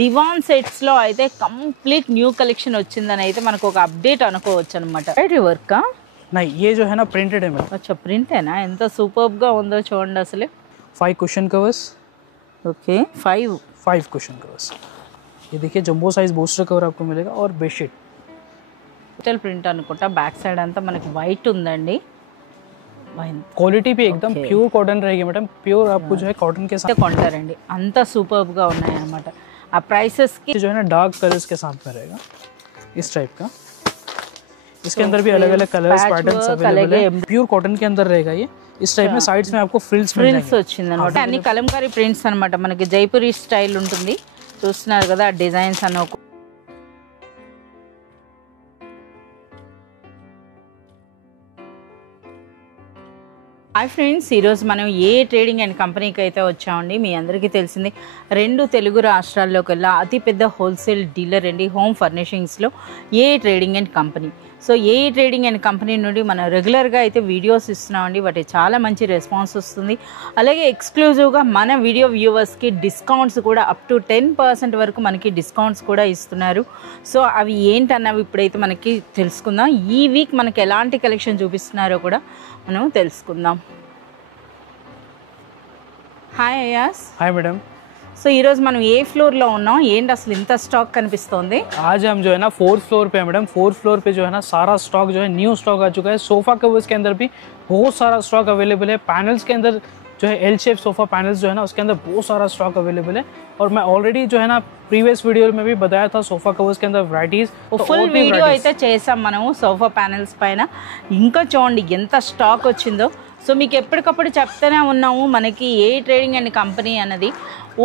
దివాన్ sets లో అయితే complete new collection వచ్చిందని అయితే మనకు ఒక అప్డేట్ అనుకోవచ్చు అనమాట. వర్క్ नहीं, ये जो है ना प्रिंटेड है मैम. अच्छा प्रिंट है ना, ఎంత సూపర్ గా ఉందో చూడండి అసలు. 5 cushion covers. Okay 5 cushion covers. ये देखिए जंबो साइज बूस्टर कवर आपको मिलेगा और बेडशीट डिजिटल प्रिंट అనుకుంటా. బ్యాక్ సైడ్ అంతా మనకి వైట్ ఉందండి. क्वालिटी भी एकदम प्योर कॉटन रहेगी मैडम. प्योर आपको जो है कॉटन के साथ కొంటారండి. అంత సూపర్ గా ఉన్నాయి అన్నమాట. ఆ ప్రైసెస్ కి जो है ना डार्क कलर्स के साथ में रहेगा इस टाइप का. इसके अंदर भी अलग अलग कलर्स पैटर्न्स अवेलेबल है. प्योर कॉटन के अंदर रहेगा ये. इस टाइप में साइड्स में आपको फ्रिल्स వచ్చింది అన్నమాట. అన్ని కలంకారీ ప్రింట్స్ అన్నమాట. మనకి జైపూరి స్టైల్ ఉంటుంది. చూస్తున్నారు కదా డిజైన్స్ అన్న. హాయ్ ఫ్రెండ్స్, ఈరోజు మనం ఏ ట్రేడింగ్ అండ్ కంపెనీకి అయితే వచ్చామండి. మీ అందరికీ తెలిసింది 2 తెలుగు రాష్ట్రాల్లోకెల్లా అతిపెద్ద హోల్సేల్ డీలర్ అండి హోమ్ ఫర్నిషింగ్స్లో A trading and company. So A trading and company నుండి మనం రెగ్యులర్గా అయితే వీడియోస్ ఇస్తున్నామండి. వాటి చాలా మంచి రెస్పాన్స్ వస్తుంది. అలాగే ఎక్స్క్లూజివ్గా మన వీడియో వ్యూవర్స్కి డిస్కౌంట్స్ కూడా అప్ టు 10% వరకు మనకి డిస్కౌంట్స్ కూడా ఇస్తున్నారు. సో అవి ఏంటన్నవి ఇప్పుడైతే మనకి తెలుసుకుందాం. ఈ వీక్ మనకి ఎలాంటి కలెక్షన్ చూపిస్తున్నారో కూడా మనం తెలుసుకుందాం. హాయ్ అయాస్. Hi madam. సో ఈరోజు మనం ఏ ఫ్లోర్లో ఉన్నాం, ఏంటి అసలు ఇంత స్టాక్ కనిపిస్తోంది? आज हम जो है ना 4th फ्लोर पे है मैडम. 4th फ्लोर पे जो है ना सारा स्टॉक जो है न्यू स्टॉक आ चुका है. सोफा कवर्स के अंदर भी बहुत सारा स्टॉक अवेलेबल है. पैनल्स के अंदर जो है एल शेप सोफा पैनल्स जो है ना उसके अंदर बहुत सारा स्टॉक अवेलेबल है. और मैं ऑलरेडी जो है ना प्रीवियस वीडियो में भी बताया था सोफा कवर्स के अंदर वैराइटीज. ఫుల్ వీడియో అయితే చేసాం మనము సోఫా ప్యానెల్స్ పైన. ఇంకా చూడండి ఎంత స్టాక్ వచ్చిందో. సో మీకు ఎప్పటికప్పుడు చెప్తూనే ఉన్నాము, మనకి ఏ ట్రేడింగ్ అండ్ కంపెనీ అన్నది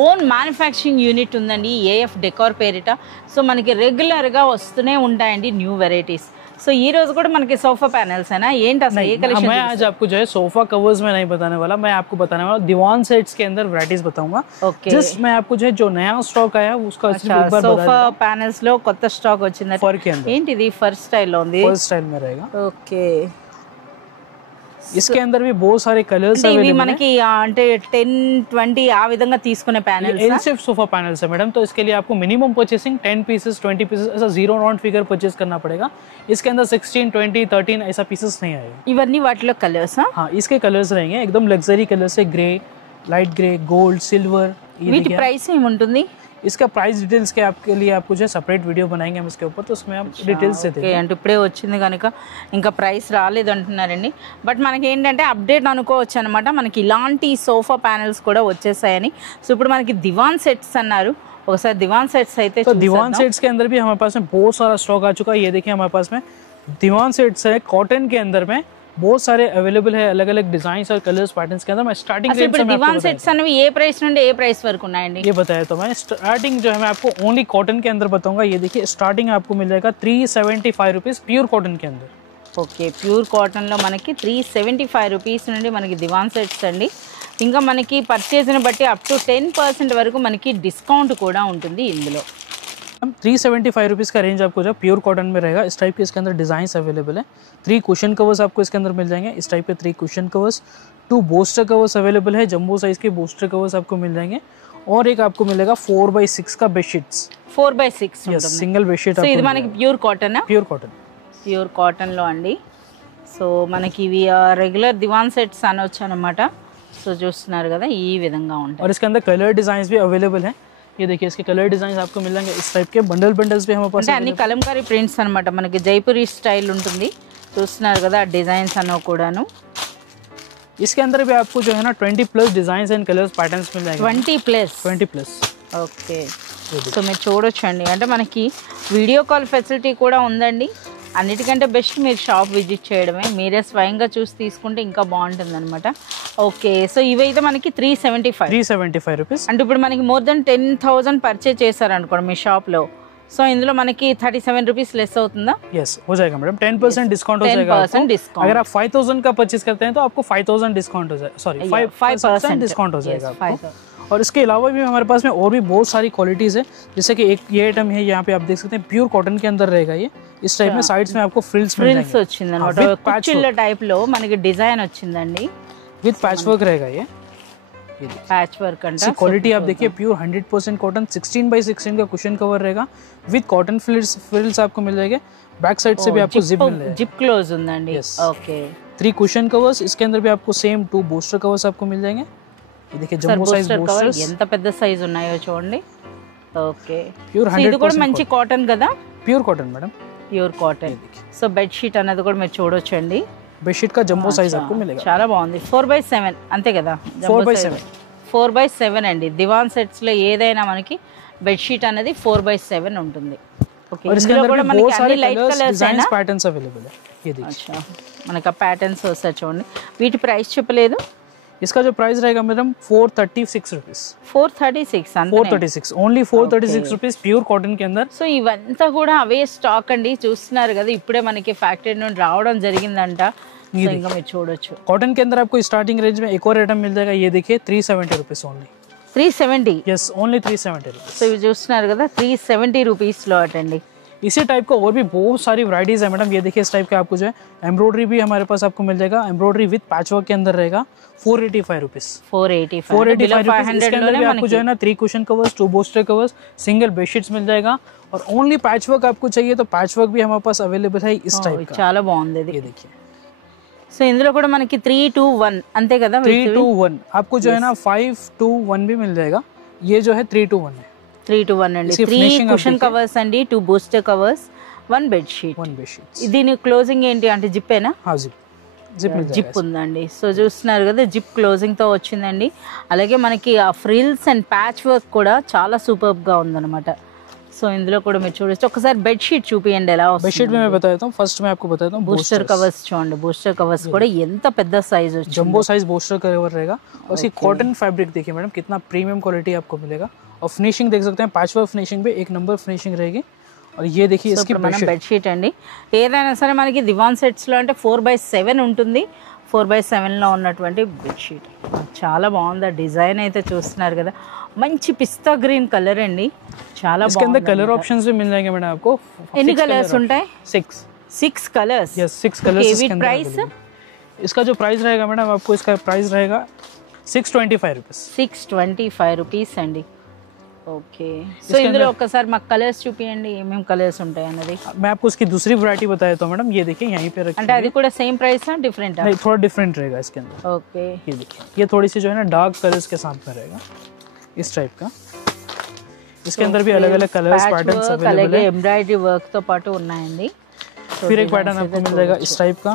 ఓన్ మ్యానుఫ్యాక్చరింగ్ యూనిట్ ఉందండి ఏఎఫ్ డెకార్ పేరిట. సో మనకి రెగ్యులర్గా వస్తూనే ఉంటాయండి న్యూ వెరైటీస్. సో ఈ రోజు కూడా మనకి సోఫా ప్యానెల్స్ అయినా ఏంటి అసలు ఏ కలెక్షన్? मैं आज आपको जो है सोफा कवर्स में नहीं बताने वाला, मैं आपको बताने वाला दीवान सेट्स के अंदर वैराइटीज बताऊंगा. ओके. जस्ट मैं आपको जो है जो नया स्टॉक आया उसका एक बार సోఫా ప్యానెల్స్ లో కొత్త స్టాక్ వచ్చింది. फर के अंदर ఏంటిది ఫర్ స్టైల్లో ఉంది. फर स्टाइल में रहेगा. ఓకే. इसके अंदर भी बहुत सारे कलर्स ఇవి మనకి అంటే 10-20 ఆ విధంగా తీసుకునే panels. L shape sofa panels है मैडम. तो इसके लिए आपको मिनिमम परचेसिंग 10 पीसेस 20 पीसेस ऐसा 0 राउंड फिगर परचेस करना पड़ेगा. इसके अंदर 16 20 13 ऐसा पीसेस नहीं आएगा. ఇవన్నీ వాటిలో కలర్స్. हाँ, इसके कलर्स रहेंगे एकदम लग्जरी कलर्स है. Grey, light grey, gold, silver. వీటి ప్రైస్ ఏముంటుంది? इसका प्राइस डिटेल्स के आपके लिए आपको जो सेपरेट वीडियो बनाएंगे हम इसके ऊपर, तो उसमें आप डिटेल्स से देंगे. అంటే ఇప్పుడే వచ్చింది కనుక ఇంకా ప్రైస్ రాలేదు అంటున్నారండి. బట్ మనకి ఏంటంటే అప్డేట్ అనుకోవచ్చు అనమాట. మనకి ఇలాంటి సోఫా ప్యానెల్స్ కూడా వచ్చేసాయని. సో ఇప్పుడు మనకి దివాన్ సెట్స్ అన్నారు. ఒకసారి దివాన్ సెట్స్ అయితే तो दीवान सेट्स के अंदर भी हमारे पास में बहुत सारा स्टॉक आ चुका है. ये देखिए हमारे पास में दीवान सेट्स है कॉटन के अंदर में बहुत सारे अवेलेबल है. अलग अलग डिजाइन और कलर्स पैटर्न्स के अंदर मैं स्टार्टिंग रेंज ఇప్పుడు దివాన్ సెట్స్ అనేవి ఏ ప్రైస్ నుండి ఏ ప్రైస్ వరకు ఉన్నాయండి? ये बताया तो मैं स्टार्टिंग जो है मैं आपको ओनली कॉटन के अंदर बताऊंगा. ये देखिए स्टार्टिंग आपको मिल जाएगा 375 रुपीज प्योर कॉटन के अंदर. ఓకే, ప్యూర్ కాటన్లో మనకి 375 రూపీస్ నుండి మనకి దివాన్ సెట్స్ అండి. ఇంకా మనకి పర్చేజ్ని బట్టి అప్ టు 10% వరకు మనకి డిస్కౌంట్ కూడా ఉంటుంది ఇందులో. 375 रुपीज़ का रेंज आपको जो प्योर कॉटन में रहेगा. इस टाइप के इसके अंदर डिज़ाइंस अवेलेबल है. 3 कुशन कवर्स आपको इसके अंदर मिल जाएंगे. इस टाइप के 3 cushion covers. 2 bolster covers available है. जंबो साइज़ के बोस्टर कवर्स आपको मिल जाएंगे. और एक आपको मिलेगा 4x6 का bedsheets. 4x6 single bedsheet. So ఇది మనకి ప్యూర్ కాటన్. ప్యూర్ కాటన్లో అండి. సో మనకి ఇవి రెగ్యులర్ దివాన్ సెట్స్ అనొచ్చు అనమాట. సో చూస్తున్నారు కదా ఈ విధంగా ఉంటాయి. और इसके अंदर कलर डिज़ाइंस भी अवेलेबल है. ये देखिए इसके कलर डिजाइन आपको मिल जाएंगे. इस टाइप के बंडल्स भी हमारे पास అన్ని కలంకారీ ప్రింట్స్ అనమాట. మనకి జైపూరి స్టైల్ ఉంటుంది. చూస్తున్నారు కదా డిజైన్స్ అన్నో కూడాను. इसके अंदर भी आपको जो है ना 20+ डिजाइन एंड कलर्स पैटर्न्स मिल जाएंगे. 20+. ఓకే. సో మీరు చూడొచ్చండి. అంటే మనకి వీడియో కాల్ ఫెసిలిటీ కూడా ఉందండి. అన్నిటికంటే బెస్ట్ మీరు షాప్ విజిట్ చేయడమే. మీరే స్వయంగా చూసి తీసుకుంటే ఇంకా బాగుంటుంది అనమాట. ఓకే. సో ఇవైతే మనకి 375 रुपीज़. అంటే ఇప్పుడు మనకి మోర్ దెన్ 10,000 పర్చేజ్ చేశారనుకోండి మీ షాప్లో. సో ఇందులో మనకి 37 రూపీస్ లెస్ అవుతుందా? यस, हो जाएगा मैडम. 10% डिस्काउंट हो जाएगा. 10% डिस्काउंट. अगर आप 5000 का परचेज करते हैं तो आपको 5000 डिस्काउंट हो जाएगा. सॉरी 5% डिस्काउंट हो जाएगा आपको. और इसके अलावा भी हमारे पास में और भी बहुत सारी क्वालिटीज़ है. जैसे कि एक ये आइटम है यहाँ पे आप देख सकते हैं प्योर कॉटन के अंदर रहेगा ये. इस टाइप में साइड्स में आपको फ्रिल्स వచ్చిందన్నమాట. కుచ్చిళ్ళ టైప్ లో మనకి డిజైన్ వచ్చిందండి. विद पैच वर्क रहेगा ये. ये देखिए पैच वर्क अंटा इसकी क्वालिटी आप देखिए प्योर 100% कॉटन 16x16 का कुशन कवर रहेगा विद कॉटन फ्रिल्स आपको मिल जाएंगे। बैक साइड से भी आपको जिप मिल जाएगा, जिप क्लोज ఉందండి। Yes. ओके 3 कुशन कवर्स, इसके अंदर भी आपको सेम 2 बूस्टर कवर्स आपको मिल जाएंगे। ये देखिए जंबो साइज बूस्टर्स ఎంత పెద్ద సైజ్ ఉన్నాయో చూడండి। ఓకే ప్యూర్ సో ఇది కూడా మంచి కాటన్ కదా, pure cotton madam, pure cotton. So bed sheet అనేది కూడా మీరు చూడొచ్చండి, बेडशीट का जंबो साइज आपको मिलेगा। చాలా బాగుంది। 4x7 అంతే కదా, 4x7 4x7 అండి। దివాన్ సెట్స్ లో ఏదైనా మనకి బెడ్ షీట్ అనేది 4x7 ఉంటుంది। ఓకే और इसके ఇందులో अंदर కూడా भी మనకి बहुत सारे అన్ని లైట్ कलर्स కలర్స్ डिजाइन्स అయినా पैटर्न्स अवेलेबल है। ये देखिए అచ్చా మనకి ఆ ప్యాటర్న్స్ వస్తాయి చూడండి। వీటి ప్రైస్ చెప్పలేదు। इसका जो प्राइस रहेगा मैडम 436 रुपीस। 436 అంతే। 436 ओनली 436 रुपीस प्योर कॉटन के अंदर। సో ఇవంతా కూడా అవే స్టాక్ అండి, చూస్తున్నారు కదా ఇప్పుడే మనకి ఫ్యాక్టరీ నుండి రావడం జరిగిందంట। సో ఇంకా మీరు చూడొచ్చు कॉटन के अंदर आपको स्टार्टिंग रेंज में एक और आइटम मिल जाएगा, ये देखिए 370 rupees only. 370 yes only 370 rupees. So ఇవి చూస్తున్నారు కదా 370 రూపీస్ లో అటండి। इसी टाइप का और भी बहुत सारी वैरायटीज है मैडम। ये देखिए इस टाइप का आपको जो है एम्ब्रॉयडरी भी हमारे पास आपको मिल जाएगा, एम्ब्रॉयडरी विद पैच वर्क के अंदर रहेगा 485 रुपीस। 485 रुपीस। इसके अंदर भी आपको जो है ना 3 cushion covers, 2 bolster covers, single bedsheets मिल जाएगा और ओनली पैच वर्क आपको चाहिए तो पैच वर्क भी हमारे पास अवेलेबल है इस टाइप का। చాలా బాగుంది ఇది। ये देखिए సో ఇందులో కూడా మనకి 3-2-1 అంతే కదా। 3-2-1 आपको जो है ना 5-2-1 भी मिल जाएगा, ये जो है 3-2-1 है। 3-2-1 అండి। 3 కుషన్ కవర్స్ అండి, 2 booster covers, 1 bed sheet. 1 bedsheet. దీని క్లోజింగ్ ఏంటి అంటే జిప్పేనా? हाँ जिप जिप मिल జిప్ ఉందండి। సో చూస్తున్నారు కదా జిప్ క్లోజింగ్ తో వచ్చిందండి। అలాగే మనకి ఆ ఫ్రిల్స్ అండ్ ప్యాచ్ వర్క్ కూడా చాలా సూపర్బ్ గా ఉందన్నమాట। సో ఇందులో కూడా మీరు చూడొచ్చు। ఒకసారి బెడ్ షీట్ చూపియండి ఎలా వస్తుంది। बेडशीट में मैं बता देता हूँ, फर्स्ट में आपको बताता हूँ బూస్టర్ కవర్స్ చూడండి। బూస్టర్ కవర్స్ కూడా ఎంత పెద్ద సైజ్ వచ్చింది, जंबो साइज बोस्टर कवर रहेगा और इसकी कॉटन फैब्रिक देखिए मैडम कितना प्रीमियम क्वालिटी आपको मिलेगा और फिनिशिंग देख सकते हैं, पैच वर्क फिनिशिंग भी एक नंबर फिनिशिंग रहेगी। और ये देखिए इसकी బెడ్ షీట్ అండి। ఏదైనా సరే మనకి దివాన్ సెట్స్ లో అంటే 4x7 ఉంటుంది। 4x7 లో ఉన్నటువంటి బెడ్ షీట్ చాలా బాగుంది। డిజైన్ అయితే చూస్తున్నారు కదా, మంచి పిస్తా గ్రీన్ కలర్ అండి, చాలా इसके अंदर బాగుంది। कलर ऑप्शंस भी मिल जाएंगे मैडम आपको। ఎన్ని కలర్స్ ఉంటాయి? 6 కలర్స్। यस 6 कलर्स Okay, इसके with अंदर price? available। इसका जो प्राइस रहेगा मैडम आपको, इसका प्राइस रहेगा 625 रुपीस। 625 రూపీస్ అండి। ఓకే సో ఇందులో ఒకసారి మాకు కలర్స్ చూపియండి, ఏమేం కలర్స్ ఉంటాయి అన్నది। मैं आपको इसकी दूसरी वैरायटी बता देता हूँ मैडम। ये देखिए यहीं पे रखी అంటే అది కూడా సేమ్ ప్రైస్ డిఫరెంట్? नहीं थोड़ा डिफरेंट रहेगा इसके अंदर। ఓకే ये देखिए ये थोड़ी सी जो है ना डार्क कलर्स के साथ में रहेगा इस टाइप का। इसके अंदर भी अलग अलग कलर्स पैटर्न्स अवेलेबल అలాగే है। ఎంబ్రాయిడరీ వర్క్ తో పాటు ఉన్నాయండి। फिर एक पैटर्न आपको मिल जाएगा इस टाइप का,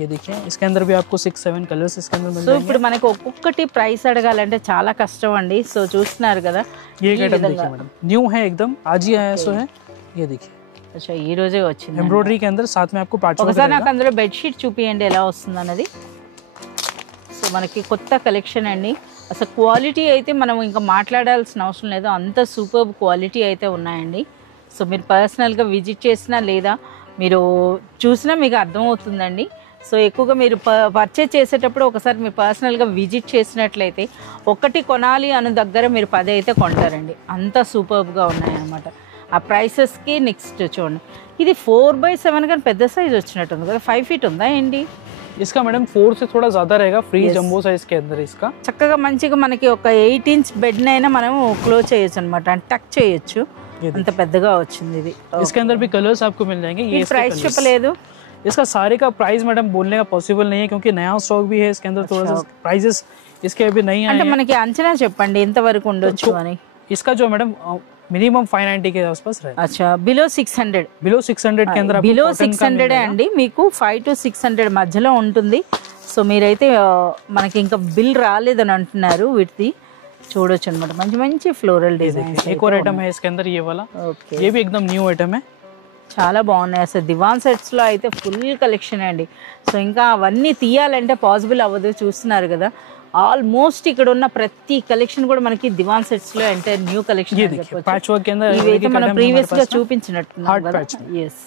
ये देखिए इसके अंदर भी आपको 6-7 कलर्स इसके अंदर मिल సో जाएंगे। ఇప్పుడు మనకి ఒక్కొక్కటి ప్రైస్ అడగాలంటే చాలా కష్టం అండి। సో చూస్తున్నారు కదా ये एक आइटम देखिए मैडम, न्यू है एकदम, आज ही आया सो है। ये देखिए అచ్చా ఈ రోజే వచ్చింది। एम्ब्रॉयडरी के अंदर साथ में आपको पैच वर्क ఒకసారి నాకు रहेगा। అందులో బెడ్ షీట్ చూపియండి ఎలా వస్తుంది అన్నది। సో మనకి కొత్త కలెక్షన్ అండి, అసలు క్వాలిటీ అయితే మనం ఇంకా మాట్లాడాల్సిన అవసరం లేదు, అంత సూపర్ క్వాలిటీ అయితే ఉన్నాయండి। సో మీరు పర్సనల్గా విజిట్ చేసినా లేదా మీరు చూసినా మీకు అర్థమవుతుందండి। సో ఎక్కువగా మీరు పర్చేజ్ చేసేటప్పుడు ఒకసారి మీరు పర్సనల్గా విజిట్ చేసినట్లయితే ఒకటి కొనాలి అన్న దగ్గర మీరు 10 అయితే కొంటారండి, అంత సూపర్గా ఉన్నాయన్నమాట ఆ ప్రైసెస్కి। నెక్స్ట్ చూడండి ఇది 4x7 కానీ పెద్ద సైజ్ వచ్చినట్టుంది కదా, 5 ఫీట్ ఉందా ఏంటి? इसका मैडम 4 से थोड़ा ज्यादा रहेगा, फ्री जंबो साइज के अंदर इसका। చక్కగా మంచిగా మనకి ఒక 8 ఇంచ్ బెడ్ నైనా మనం క్లోజ్ చేయొచ్చు అనమాట, అంటే టక్ చేయొచ్చు, అంత పెద్దగా వచ్చింది ఇది। इसके अंदर भी कलर्स आपको मिल जाएंगे। ये ప్రైస్ చెప్పలేదు। इसका सारे का प्राइस मैडम बोलने का पॉसिबल नहीं है क्योंकि नया स्टॉक भी है इसके अंदर, थोड़ा सा प्राइसेस इसके अभी नहीं आए అంటే हैं। మనకి అంచనా చెప్పండి ఎంత వరకు ఉండొచ్చు అని। इसका जो मैडम मिनिमम 590 के आसपास रहेगा। అచ్చా బిలో 600, बिलो 600 के अंदर బిలో 600 అండి, మీకు 5 to 600 మధ్యలో ఉంటుంది। సో మీరైతే మనకి ఇంకా బిల్ రాలేదని అంటున్నారు, వీటిది చూడొచ్చు అనమాట, మంచి మంచి ఫ్లోరల్ డిజైన్। एक और आइटम है इसके अंदर ये वाला, ఓకే ये भी एकदम न्यू आइटम है। చాలా బాగున్నాయి అసలు దివాన్ సెట్స్లో అయితే ఫుల్ కలెక్షన్ అండి। సో ఇంకా అవన్నీ తీయాలంటే పాసిబుల్ అవ్వదు, చూస్తున్నారు కదా ఆల్మోస్ట్ ఇక్కడ ఉన్న ప్రతి కలెక్షన్ కూడా మనకి దివాన్ సెట్స్లో అంటే న్యూ కలెక్షన్ అని చెప్పొచ్చు। पैच वर्क के अंदर ఇవైతే మనం ప్రీవియస్గా చూపించినట్టున్నాం కదా। ఎస్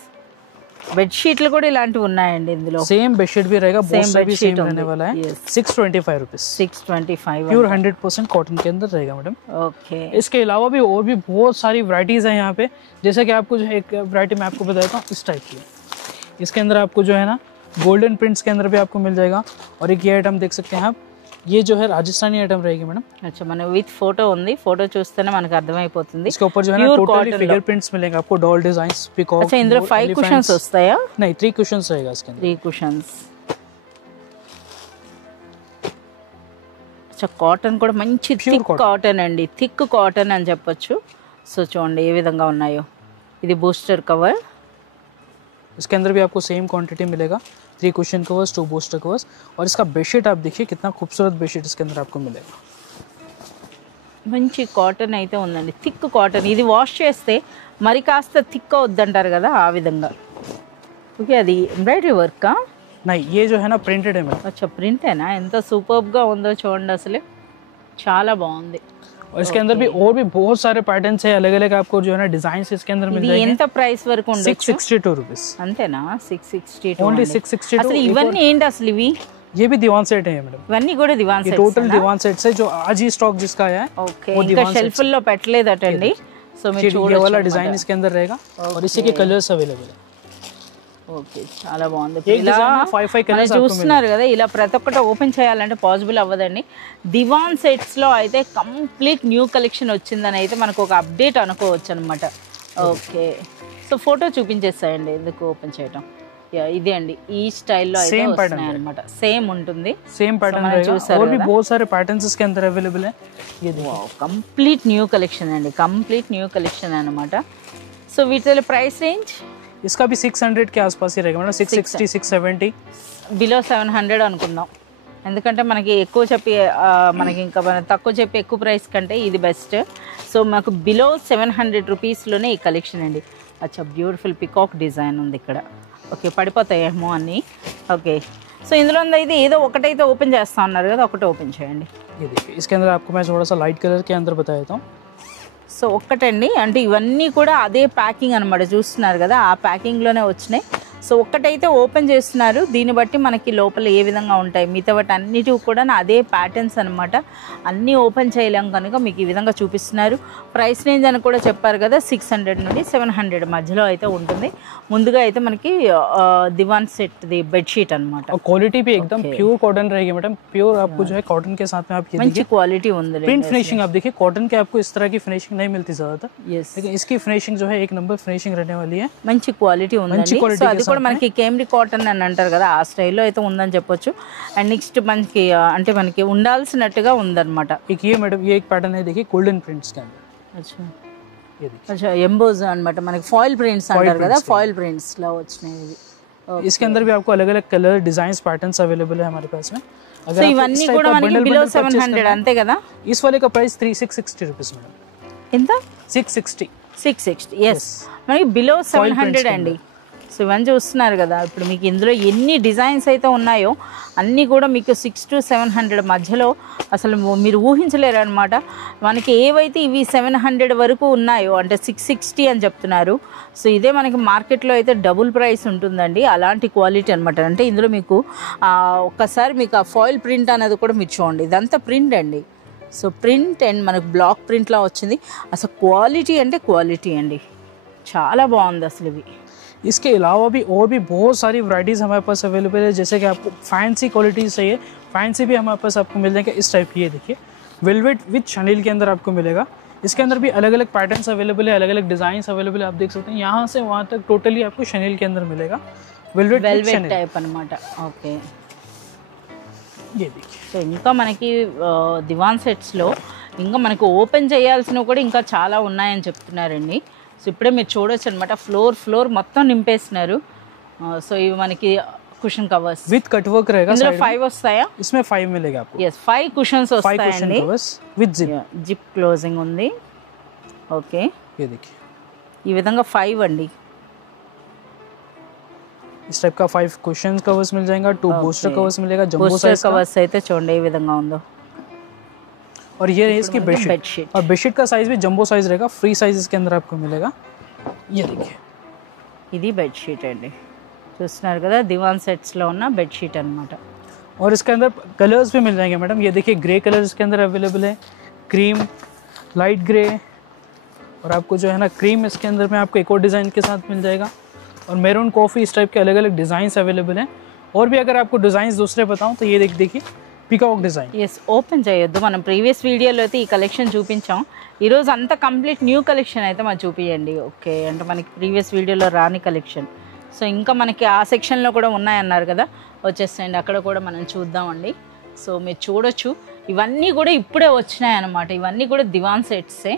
బెడ్ షీట్లు కూడా ఇలాంటివి ఉన్నాయండి ఇందులో। सेम बेडशीट भी रहेगा, Same बोस्टर भी bedsheet सेम रहने ఉంది। वाला है। Yes. 625 रुपीस 625 प्योर 100% कॉटन के अंदर रहेगा मैडम। ఓకే इसके अलावा भी और भी बहुत सारी वैरायटीज हैं यहाँ पे, जैसे कि आपको जो है एक वैरायटी मैं आपको बताता हूँ इस टाइप की। इसके अंदर आपको जो है ना गोल्डन प्रिंट्स के अंदर भी आपको मिल जाएगा। और एक ये आइटम देख सकते हैं आप, ये जो है राजस्थानी आइटम रहेगी मैडम। अच्छा మన విత్ ఫోటో ఉంది, ఫోటో చూస్తేనే మనకు అర్థమైపోతుంది। इसके ऊपर जो है ना टोटली फिगर प्रिंट्स मिलेंगे आपको, डॉल डिजाइन्स, पीकॉक। अच्छा इंद्र 5 कुशन्स వస్తాయా? नहीं 3 कुशन्स रहेगा इसके अंदर। 3 కుషన్స్। अच्छा కాటన్ కూడా మంచి థిక్ కాటన్ అండి, థిక్ కాటన్ అని చెప్పొచ్చు। సో చూడండి ఏ విధంగా ఉన్నాయో। ఇది బూస్టర్ కవర్। इसके अंदर भी आपको सेम क्वांटिटी मिलेगा, 3 कुशन कवर्स, 2 बूस्टर कवर्स। और इसका बेडशीट आप देखिए कितना खूबसूरत बेडशीट इसके अंदर आपको मिलेगा। మంచి కాటన్ అయితే ఉందండి, థిక్ కాటన్। ఇది వాష్ చేస్తే మరి కాస్త థిక్ అవుద్దంటారు కదా ఆ విధంగా। ఓకే అది ఎంబ్రాయిడరీ వర్కా? नहीं ये जो है ना प्रिंटेड है मैडम। अच्छा ప్రింటేనా? ఎంత సూపర్బ్ గా ఉందో చూడండి, అసలు చాలా బాగుంది। और इसके अंदर भी और भी बहुत सारे पैटर्न्स है, अलग अलग आपको जो है ना डिजाइन्स इसके अंदर मिल जाएंगे। ఎంత ప్రైస్ వరకు ఉండొచ్చు? 662 रुपीस। అంతేనా? 662 ओनली 662। అసలు ఇవన్నీ ఏంటి అసలు ఇవి? ये भी दीवान सेट है मैडम। ఇవన్నీ కూడా దివాన్ ये సెట్స్? टोटल दीवान सेट है जो आज ही स्टॉक जिसका आया है। ఓకే ఇంకా షెల్ఫ్ లో పెట్టలేదటండి। సో మీరు ये చూడొచ్చు वाला डिजाइन इसके अंदर रहेगा और इसी के कलर्स अवेलेबल है। ఓకే చాలా బాగుంది। एक डिजाइन में 5 कलर्स आपको చూస్తున్నారు కదా, ఇలా ప్రతి ఒక్కటి ఓపెన్ చేయాలంటే పాసిబుల్ అవ్వదండి। దివాన్ సెట్స్ లో అయితే కంప్లీట్ న్యూ కలెక్షన్ వచ్చిందని అయితే మనకు ఒక అప్డేట్ అనుకోవచ్చు అనమాట। ఓకే సో ఫోటో చూపించేస్తాయండి, ఎందుకు ఓపెన్ చేయడం। ఇది అండి ఈ స్టైల్లో అయితే వస్తున్నాయి అన్నమాట, సేమ్ ఉంటుంది, सेम पैटर्न रहेगा। और भी बहुत सारे पैटर्न्स इसके अंदर अवेलेबल है। ये देखिए కంప్లీట్ న్యూ కలెక్షన్ అండి, కంప్లీట్ న్యూ కలెక్షన్ అన్నమాట। సో వీటి ప్రైస్ రేంజ్ इसका भी 600 के आसपास ही रहेगा मतलब 660 670 బిలో 700 అనుకుందాం। ఎందుకంటే మనకి ఎక్కువ చెప్పి మనకి ఇంకా తక్కువ చెప్పి ఎక్కువ ప్రైస్ కంటే ఇది బెస్ట్। సో మాకు బిలో 700 రూపీస్లోనే ఈ కలెక్షన్ అండి। అచ్చా బ్యూటిఫుల్ పికాక్ డిజైన్ ఉంది ఇక్కడ। ఓకే పడిపోతాయేమో అన్నీ। ఓకే సో ఇందులో ఇది ఏదో ఒకటైతే ఓపెన్ చేస్తా ఉన్నారు కదా, ఒకటి ఓపెన్ చేయండి। ये देखिए इसके अंदर आपको मैं थोड़ा सा लाइट कलर के अंदर बता देता हूँ। సో ఒక్కటండి, అంటే ఇవన్నీ కూడా అదే ప్యాకింగ్ అనమాట, చూస్తున్నారు కదా ఆ ప్యాకింగ్లోనే వచ్చినాయి। సో ఒక్కటైతే ఓపెన్ చేస్తున్నారు, దీన్ని బట్టి మనకి లోపల ఏ విధంగా ఉంటాయి మిగతా వాటి అన్నిటి కూడా అదే ప్యాటర్న్స్ అనమాట। అన్నీ ఓపెన్ చేయలేం కనుక మీకు ఈ విధంగా చూపిస్తున్నారు। ప్రైస్ రేంజ్ అని కూడా చెప్పారు కదా, 600 నుండి 700 మధ్యలో అయితే ఉంటుంది। ముందుగా అయితే మనకి దివాన్ సెట్ ది బెడ్షీట్ అనమాట। और क्वालिटी भी एकदम प्योर कॉटन रहेगी मैडम, प्योर आपको जो है कॉटन के साथ में आप ये మంచి క్వాలిటీ ఉంది। प्रिंट फिनिशिंग आप देखिए, कॉटन के आपको इस तरह की फिनिशिंग नहीं मिलती ज्यादातर, लेकिन इसकी फिनिशिंग जो है एक नंबर फिनिशिंग रहने वाली है। మంచి క్వాలిటీ ఉందండి। సో అది కూడా మనకి కేమ్రీ కాటన్ అని అంటారు కదా ఆ స్టైల్లో అయితే ఉందని చెప్పొచ్చు। అండ్ నెక్స్ట్ మనకి అంటే మనకి ఉండాల్సినట్టుగా ఉందన్నమాట। एक ये मैडम ये एक पैटर्न है देखिए गोल्डन प्रिंट्स के अंदर। अच्छा ये देखिए अच्छा ఎంబోజ్ అన్నమాట, మనకి ఫాయిల్ ప్రింట్స్ అంటారు కదా, ఫాయిల్ ప్రింట్స్ లా వచ్చినాయి ఇవి। इसके अंदर भी आपको अलग अलग कलर डिजाइन्स पैटर्न्स अवेलेबल है हमारे पास में। సో ఇవన్నీ కూడా మనకి బిలో 700 అంతే కదా? इस वाले का प्राइस 660 रुपीस मैडम। ఎంత? 660 660 మనకి బిలో 700 అండి। సో ఇవన్నీ చూస్తున్నారు కదా, ఇప్పుడు మీకు ఇందులో ఎన్ని డిజైన్స్ అయితే ఉన్నాయో అన్నీ కూడా మీకు 600 to 700 మధ్యలో అసలు మీరు ఊహించలేరు అనమాట। మనకి ఏవైతే ఇవి 700 వరకు ఉన్నాయో అంటే 660 అని చెప్తున్నారు। సో ఇదే మనకి మార్కెట్లో అయితే డబుల్ ప్రైస్ ఉంటుందండి, అలాంటి క్వాలిటీ అనమాట। అంటే ఇందులో మీకు ఒక్కసారి మీకు ఆ ఫాయిల్ ప్రింట్ అనేది కూడా మీరు చూడండి, ఇదంతా ప్రింట్ అండి। సో ప్రింట్ అండ్ మనకు బ్లాక్ ప్రింట్లా వచ్చింది, అసలు క్వాలిటీ అంటే క్వాలిటీ అండి, చాలా బాగుంది అసలు ఇవి। इसके अलावा भी और भी बहुत सारी वैरायटीज़ हमारे पास अवेलेबल है, जैसे कि आपको फैंसी क्वालिटीज़ चाहिए, फैंसी भी हमारे पास आपको मिल जाएंगे। इस टाइप की ये देखिए वेलवेट विथ शनील के अंदर आपको मिलेगा। इसके अंदर भी अलग अलग पैटर्न्स अवेलेबल है, अलग अलग डिज़ाइंस अवेलेबल है, आप देख सकते हैं यहाँ से वहाँ तक टोटली आपको शनील के अंदर मिलेगा। वेलवेट टाइप అనమాట। ఓకే ये देखिए సో ఇంకా మనకి దివాన్ సెట్స్లో ఇంకా మనకి ఓపెన్ చేయాల్సినవి కూడా ఇంకా చాలా ఉన్నాయని చెప్తున్నారండి। సో ఇప్పుడే మీరు చూడొచ్చు అనమాట, ఫ్లోర్ మొత్తం నింపేస్తున్నారు। సో ఇవి మనకి కుషన్ కవర్స్ विथ कटवर्क रहेगा। ఇందులో 5 వస్తాయా? इसमें 5 मिलेगा आपको। yes 5 కుషన్స్ వస్తాయండి विथ जिप, జిప్ క్లోజింగ్ ఉంది। ఓకే ये देखिए ఈ విధంగా 5 అండి। इस टाइप का 5 कुशन कवर्स मिल जाएगा, 2 बूस्टर कवर्स मिलेगा जंबो साइज कवर्स అయితే చూడండి ఏ విధంగా ఉందో। और ये है इसकी बेडशीट, और बेडशीट का साइज भी जंबो साइज रहेगा, फ्री साइज इसके अंदर आपको मिलेगा। ये देखिए ఇది బెడ్షీట్ అండి, చూస్తున్నారు కదా దివాన్ సెట్స్లో ఉన్న బెడ్షీట్ అనమాట। और इसके अंदर कलर्स भी मिल जाएंगे मैडम, ये देखिए ग्रे कलर इसके अंदर अवेलेबल है, क्रीम, लाइट ग्रे, और आपको जो है ना क्रीम इसके अंदर में आपको एक और डिज़ाइन के साथ मिल जाएगा, और मैरून कॉफ़ी, इस टाइप के अलग अलग डिज़ाइंस अवेलेबल हैं। और भी अगर आपको डिज़ाइंस दूसरे बताऊँ तो ये देखिए పీకాక్ డిజైన్. ఎస్, ఓపెన్ చేయొద్దు, మనం ప్రీవియస్ వీడియోలో అయితే ఈ కలెక్షన్ చూపించాం. ఈరోజు అంతా కంప్లీట్ న్యూ కలెక్షన్ అయితే మాకు చూపించండి. ఓకే, అంటే మనకి ప్రీవియస్ వీడియోలో రాని కలెక్షన్. సో ఇంకా మనకి ఆ సెక్షన్లో కూడా ఉన్నాయన్నారు కదా, వచ్చేస్తాయండి, అక్కడ కూడా మనం చూద్దామండి. సో మీరు చూడొచ్చు, ఇవన్నీ కూడా ఇప్పుడే వచ్చినాయి అన్నమాట. ఇవన్నీ కూడా దివాన్ సెట్సే.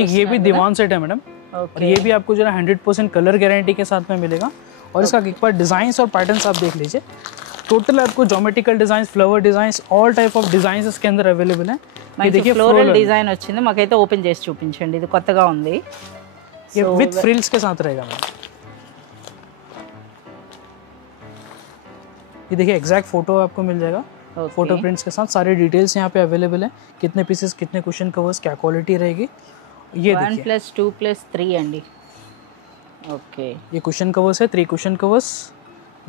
एक ये भी दीवान सेट है मैडम, और ये भी आपको जो है 100% कलर गारंटी के साथ में मिलेगा. और इसका एक बार डिजाइंस और पैटर्न्स आप देख लीजिए. टोटल आपको geometrical design, flower design, all type of design इसके अंदर अवेलेबल है. ये देखिए ఫ్లోరల్ డిజైన్ వచ్చింది, మాకైతే ఓపెన్ చేసి చూపించండి, ఇది కొత్తగా ఉంది. ये विद फ्रिल्स के साथ रहेगा मैडम. ये देखिए एग्जैक्ट फोटो आपको मिल जाएगा, फोटो प्रिंट्स के साथ. सारे डिटेल्स यहाँ पे अवेलेबल है, कितने पीसेस, कितने कुशन कवर्स, क्या क्वालिटी रहेगी. ये 1+2+3 అండి. ఓకే, ये कुशन कवर्स है, 3 cushion covers,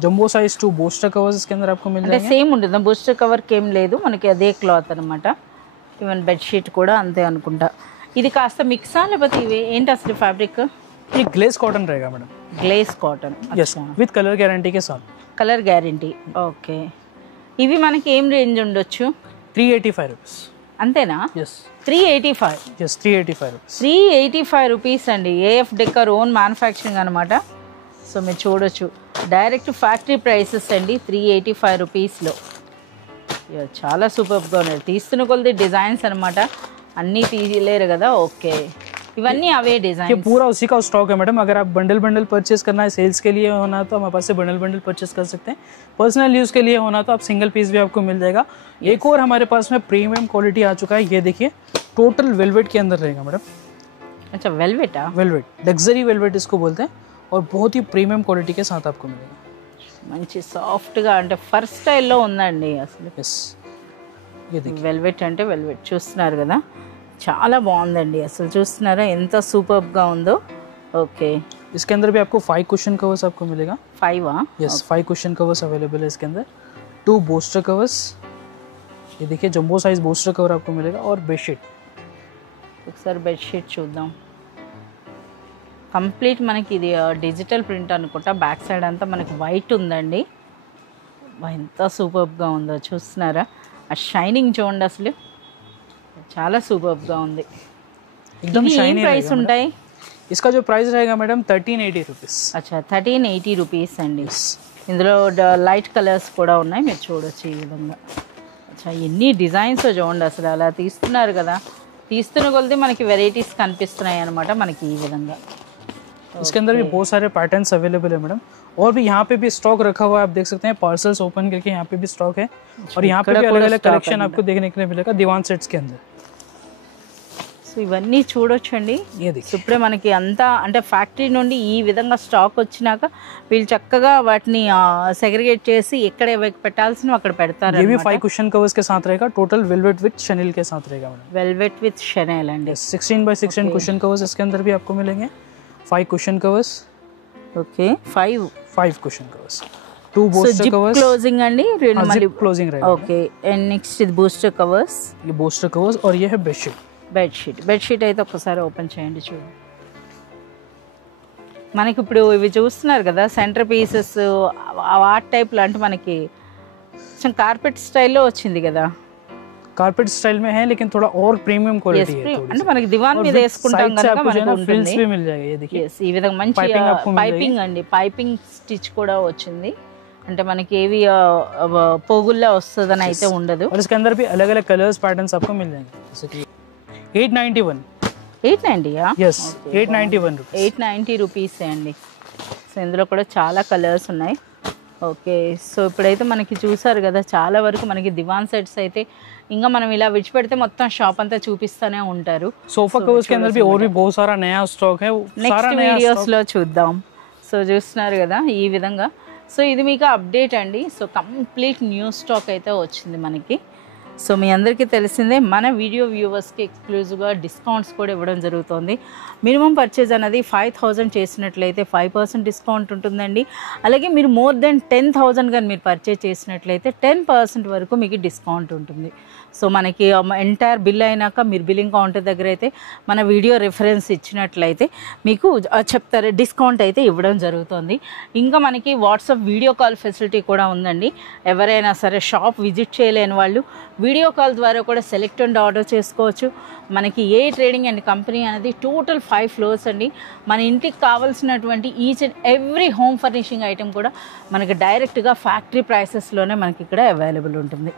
jumbo size 2 booster covers इसके अंदर आपको मिल అంటే जाएंगे. సేమ్ ఉంటుందా? బూస్టర్ కవర్కి ఏం లేదు, మనకి అదే క్లాత్ అనమాట. ఈవెన్ బెడ్షీట్ కూడా అంతే అనుకుంటా. ఇది కాస్త మిక్సా లేకపోతే ఇవి ఏంటి అసలు ఫ్యాబ్రిక్? ये ग्लेस कॉटन रहेगा madam. Glace cotton. Yes, with colour guarantee के साथ. Colour guarantee. ఓకే, ఇవి మనకి ఏం రేంజ్ ఉండొచ్చు? 385 rupees. అంతేనా? Yes. 385. Yes, 385 rupees. 385 రూపీస్ అండి. ఏఎఫ్ డెకర్ ఓన్ మ్యానుఫ్యాక్చరింగ్ అనమాట. సో మీరు చూడొచ్చు, డైరెక్ట్ ఫ్యాక్టరీ ప్రైసెస్ అండి, 385 రూపీస్లో. చాలా సూపర్గా ఉన్నాయి. తీస్తున్న కొలది డిజైన్స్ అనమాట, అన్నీ తీయలేరు కదా. ఓకే, ఇవన్నీ అవే ये డిజైన్. पूरा उसी का स्टॉक है मैडम. अगर आप बंडल बंडल परचेज करना है, सेल्स के लिए होना है तो हमारे पास से बंडल बंडल परचेज कर सकते हैं. पर्सनल यूज़ के लिए होना तो आप सिंगल पीस भी आपको मिल जाएगा. एक और हमारे पास में प्रीमियम क्वालिटी आ चुका है. ये देखिए टोटल वेलवेट के अंदर रहेगा मैडम. अच्छा, वेलवेटा? वेलवेट, लग्जरी वेलवेट इसको बोलते हैं, और बहुत ही प्रीमियम क्वालिटी के साथ आपको मिलेगा. మంచి సాఫ్ట్గా, అంటే ఫర్ స్టైల్లో ఉందండి అసలు. यस, ये देखिए వెల్వెట్ అంటే వెల్వెట్ చూస్తున్నారు కదా, చాలా బాగుందండి అసలు. చూస్తున్నారా ఎంత సూపర్గా ఉందో. ఓకే, इसके अंदर भी आपको 5 कुशन कवर्स आपको मिलेगा. 5? यस, 5 कुशन कवर्स अवेलेबल है इसके अंदर. 2 बूस्टर कवर्स, ये देखिए जंबो साइज बूस्टर कवर आपको मिलेगा. और बेडशीट, ఒకసారి బెడ్షీట్ చూద్దాం. కంప్లీట్ మనకి ఇది డిజిటల్ ప్రింట్ అనుకుంటా. బ్యాక్ సైడ్ అంతా మనకి వైట్ ఉందండి. ఎంత సూపర్గా ఉందో చూస్తున్నారా, ఆ షైనింగ్ చూడండి అసలు, చాలా సూపర్గా ఉంది. एकदम ఇవి ఏం शाइनी ప్రైస్ ఉంటాయి? इसका जो प्राइस रहेगा मैडम 1380 रुपीस. అచ్చా, 1380 రూపీస్ అండి. ఇందులో లైట్ కలర్స్ కూడా ఉన్నాయి, మీరు చూడొచ్చు ఈ విధంగా. అచ్చా, ఎన్ని డిజైన్స్ చూడండి అసలు, అలా తీస్తున్నారు కదా, తీస్తున్న కొలది మనకి వెరైటీస్ కనిపిస్తున్నాయి అనమాట మనకి ఈ విధంగా. इसके अंदर भी बहुत सारे पैटर्न्स अवेलेबल है मैडम. और भी यहाँ पे भी स्टॉक रखा हुआ है, आप देख सकते हैं. पार्सल्स ओपन करके यहाँ पे भी स्टॉक है. और यहाँ पे भी अलग अलग कलेक्शन आपको देखने के लिए मिलेगा दीवान सेट्स के अंदर. సో ఇవన్నీ చూడొచ్చండి. ये देखिए ఇప్పుడే మనకి అంతా అంటే ఫ్యాక్టరీ నుండి ఈ విధంగా స్టాక్ వచ్చినాక వీళ్ళు చక్కగా వాటిని సెగ్రిగేట్ చేసి ఎక్కడ పెట్టాల్సిన అక్కడ పెడతారు. ये भी 5 कुशन कवर्स के साथ रहेगा. टोटल वेलवेट विद शनेल के साथ रहेगा मैडम. వెల్వెట్ విత్ షెనెల్ అండి. 16 by 16 कुशन कवर्स इसके अंदर भी आपको मिलेंगे. 5 cushion covers. Okay, 5 cushion covers. 2 booster zip covers. Closing అండి, రెండు మళ్ళీ क्लोजिंग रहेगा. ఓకే. అండ్ నెక్స్ట్ ఇది బూస్టర్ కవర్స్, ये बूस्टर कवर्स. और ये है बेडशीट. బెడ్షీట్ అయితే ఒక్కసారి ఓపెన్ చేయండి చూడండి. మనకి ఇప్పుడు ఇవి చూస్తున్నారు కదా సెంటర్ పీసెస్, ఆర్ట్ టైప్ లాంటి మనకి కొంచెం కార్పెట్ స్టైల్లో వచ్చింది కదా. कारपेट स्टाइल में है लेकिन थोड़ा और प्रीमियम क्वालिटी है. అంటే మనకి దివాన్ మీద వేసుకుంటాం కనుక మనకి फ्रिल्स ఉంటుంది. भी मिल जाएगा. ये देखिए Yes, ఈ విధంగా మంచి Piping आपको मिल పైపింగ్ అండి, పైపింగ్ స్టిచ్ కూడా వచ్చింది. అంటే మనకి ఏవి పోగుల్లో వస్తుందని అయితే ఉండదు. और इसके अंदर भी अलग अलग कलर्स पैटर्न्स आपको मिल जाएंगे. जैसे कि 891. 890? Yes, 891 rupees. 890 రూపీస్ అండి. సో ఇందులో కూడా చాలా కలర్స్ ఉన్నాయి. ఓకే, సో ఇప్పుడైతే మనకి చూసారు కదా, చాలా వరకు మనకి దివాన్ సెట్స్ అయితే ఇంకా మనం ఇలా విడిచిపెడితే మొత్తం షాప్ అంతా చూపిస్తూనే ఉంటారు. सोफा कवर्स के अंदर भी और भी बहुत सारा नया स्टॉक है. నెక్స్ట్ వీడియోస్లో చూద్దాం. సో చూస్తున్నారు కదా ఈ విధంగా. సో ఇది మీకు అప్డేట్ అండి. సో కంప్లీట్ న్యూ స్టాక్ అయితే వచ్చింది మనకి. సో మీ అందరికీ తెలిసిందే, మన వీడియో వ్యూవర్స్కి ఎక్స్క్లూజివ్గా డిస్కౌంట్స్ కూడా ఇవ్వడం జరుగుతుంది. మినిమం పర్చేజ్ అనేది 5000 చేసినట్లయితే 5% డిస్కౌంట్ ఉంటుందండి. అలాగే మీరు మోర్ దెన్ 10,000 కానీ మీరు పర్చేజ్ చేసినట్లయితే 10% వరకు మీకు డిస్కౌంట్ ఉంటుంది. సో మనకి ఎంటైర్ బిల్ అయినాక మీరు బిల్లింగ్ కౌంటర్ దగ్గర అయితే మన వీడియో రిఫరెన్స్ ఇచ్చినట్లయితే మీకు చెప్తారు, డిస్కౌంట్ అయితే ఇవ్వడం జరుగుతుంది. ఇంకా మనకి వాట్సాప్ వీడియో కాల్ ఫెసిలిటీ కూడా ఉందండి. ఎవరైనా సరే షాప్ విజిట్ చేయలేని వాళ్ళు వీడియో కాల్ ద్వారా కూడా సెలెక్ట్ అండ్ ఆర్డర్ చేసుకోవచ్చు. మనకి ఏ ట్రేడింగ్ అండ్ కంపెనీ అనేది టోటల్ 5 ఫ్లోర్స్ అండి. మన ఇంటికి కావాల్సినటువంటి each and every home furnishing item కూడా మనకి డైరెక్ట్గా ఫ్యాక్టరీ ప్రైసెస్లోనే మనకి ఇక్కడ అవైలబుల్ ఉంటుంది.